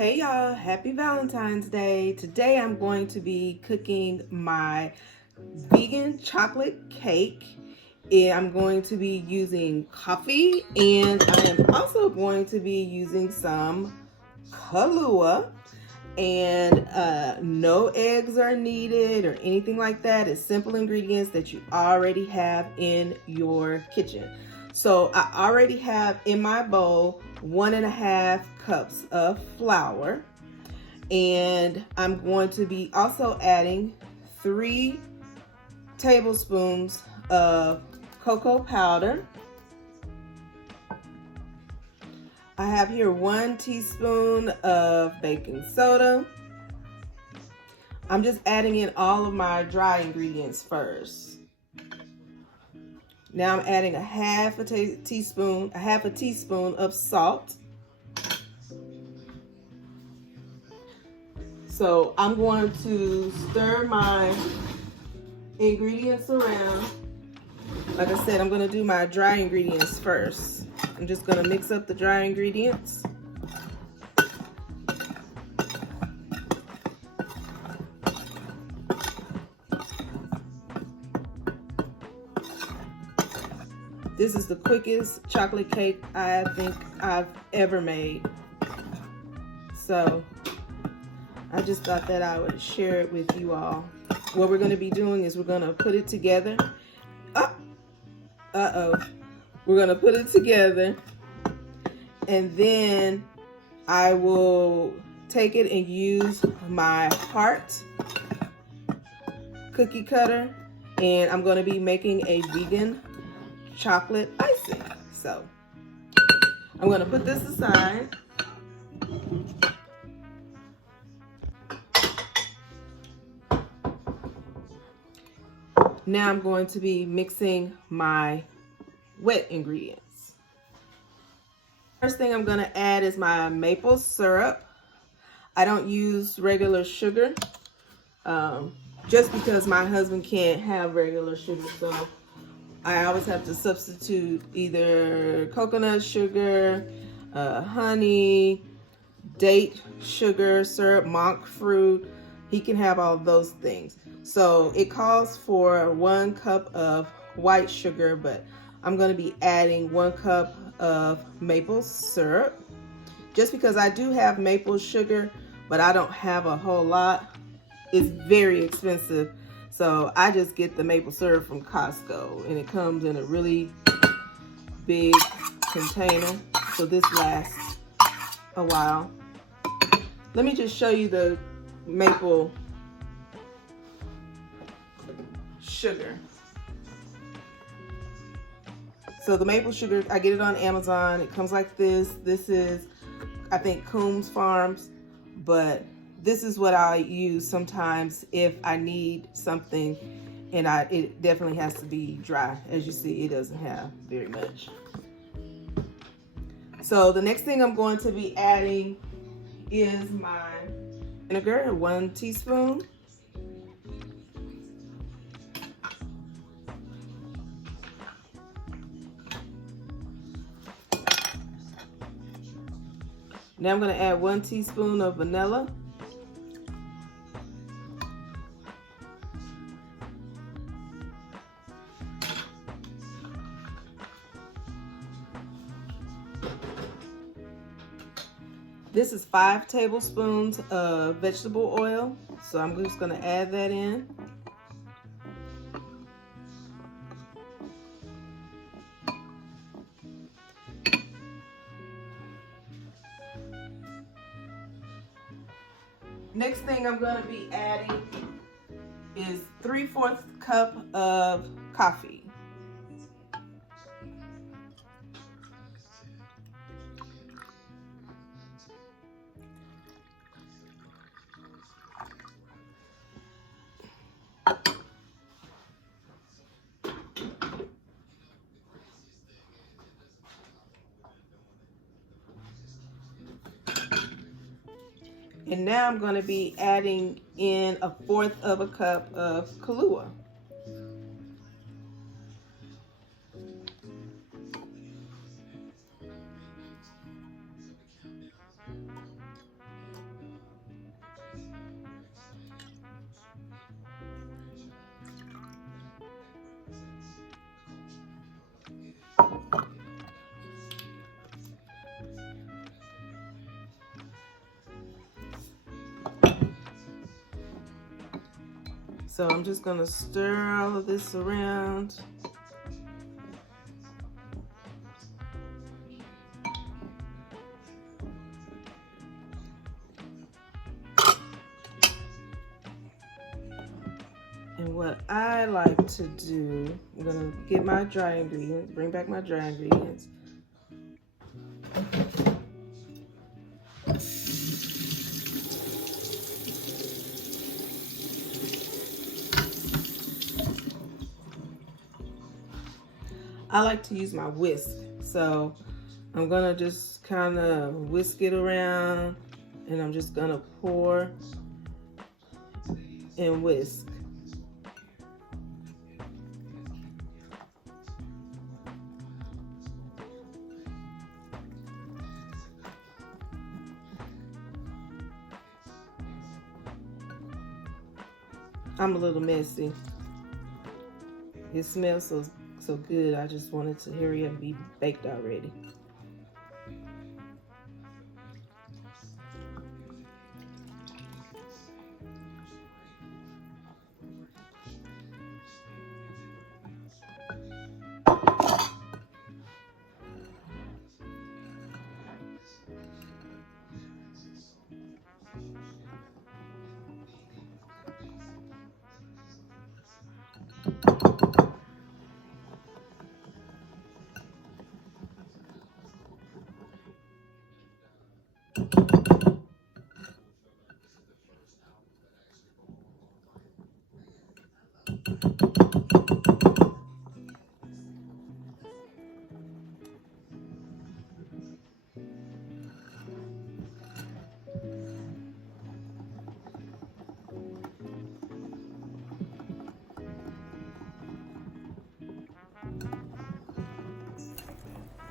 Hey y'all, happy Valentine's Day. Today I'm going to be cooking my vegan chocolate cake. And I'm going to be using coffee, and I am also going to be using some Kahlua. And no eggs are needed or anything like that. It's simple ingredients that you already have in your kitchen. So I already have in my bowl 1.5 cups of flour, and I'm going to be also adding 3 tablespoons of cocoa powder. I have here 1 teaspoon of baking soda. I'm just adding in all of my dry ingredients first. Now I'm adding a half a teaspoon of salt. So I'm going to stir my ingredients around. Like I said, I'm going to do my dry ingredients first. I'm just going to mix up the dry ingredients. This is the quickest chocolate cake I think I've ever made. So I just thought that I would share it with you all. What we're going to be doing is we're going to put it together. We're going to put it together, and then I will take it and use my heart cookie cutter, and I'm going to be making a vegan chocolate icing. So I'm going to put this aside. Now I'm going to be mixing my wet ingredients. First thing I'm going to add is my maple syrup. I don't use regular sugar just because my husband can't have regular sugar, so I always have to substitute either coconut sugar, honey, date sugar, syrup, monk fruit. He can have all those things. So it calls for 1 cup of white sugar, but I'm going to be adding 1 cup of maple syrup. Just because I do have maple sugar, but I don't have a whole lot. It's very expensive. So I just get the maple syrup from Costco, and it comes in a really big container. So this lasts a while. Let me just show you the maple sugar. So the maple sugar, I get it on Amazon. It comes like this. This is, I think, Coombs Farms, but this is what I use sometimes if I need something, and it definitely has to be dry. As you see, it doesn't have very much. So the next thing I'm going to be adding is my vinegar, 1 teaspoon. Now I'm going to add 1 teaspoon of vanilla. This is 5 tablespoons of vegetable oil, so I'm just going to add that in. Next thing I'm going to be adding is 3/4 cup of coffee. And now I'm going to be adding in 1/4 cup of Kahlua. So I'm just gonna stir all of this around. And what I like to do, I'm gonna get my dry ingredients, bring back my dry ingredients. I like to use my whisk, so I'm gonna just kind of whisk it around, and I'm just gonna pour and whisk. I'm a little messy. It smells so good. I just wanted to hurry up and be baked already.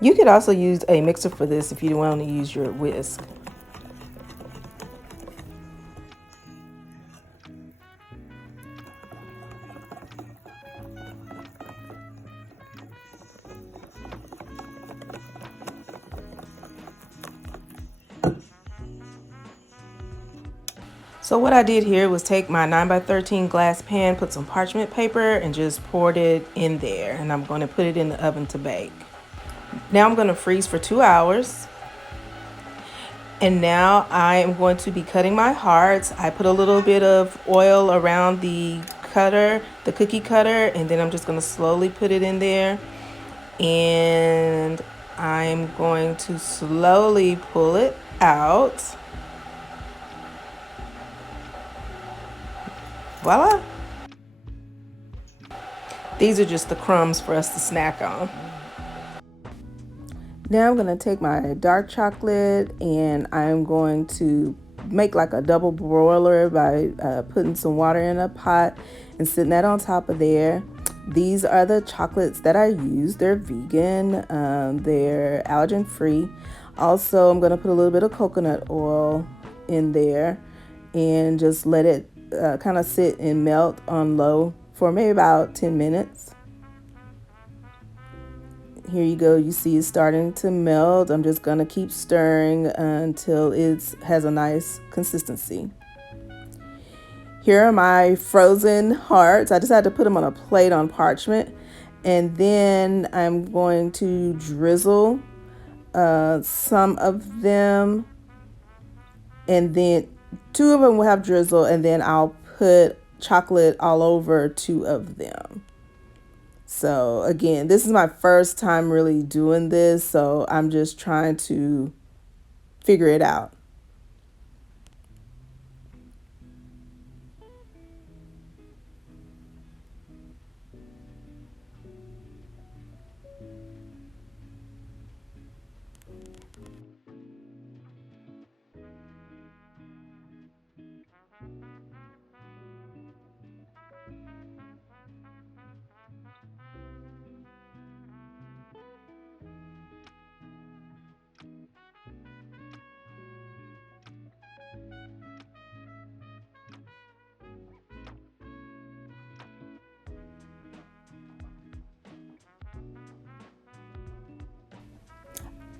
You could also use a mixer for this if you want to use your whisk. So what I did here was take my 9x13 glass pan, put some parchment paper, and just poured it in there. And I'm going to put it in the oven to bake. Now I'm going to freeze for 2 hours. And now I am going to be cutting my hearts. I put a little bit of oil around the cutter, the cookie cutter, and then I'm just going to slowly put it in there. And I'm going to slowly pull it out. Voila! These are just the crumbs for us to snack on. Now I'm going to take my dark chocolate and I'm going to make like a double broiler by putting some water in a pot and sitting that on top of there. These are the chocolates that I use. They're vegan, they're allergen free. Also, I'm going to put a little bit of coconut oil in there and just let it kind of sit and melt on low for maybe about 10 minutes. Here you go. You see it's starting to melt. I'm just going to keep stirring until it has a nice consistency. Here are my frozen hearts. I just had to put them on a plate on parchment. And then I'm going to drizzle some of them. And then 2 of them will have drizzle. And then I'll put chocolate all over 2 of them. So again, this is my first time really doing this, so I'm just trying to figure it out.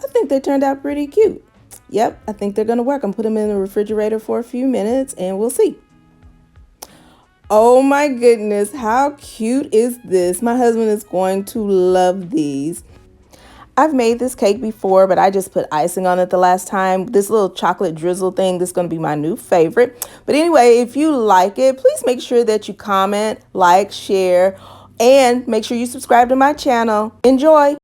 I think they turned out pretty cute. Yep, I think they're going to work. I'm putting them in the refrigerator for a few minutes and we'll see. Oh my goodness, how cute is this? My husband is going to love these. I've made this cake before, but I just put icing on it the last time. This little chocolate drizzle thing, this is going to be my new favorite. But anyway, if you like it, please make sure that you comment, like, share, and make sure you subscribe to my channel. Enjoy!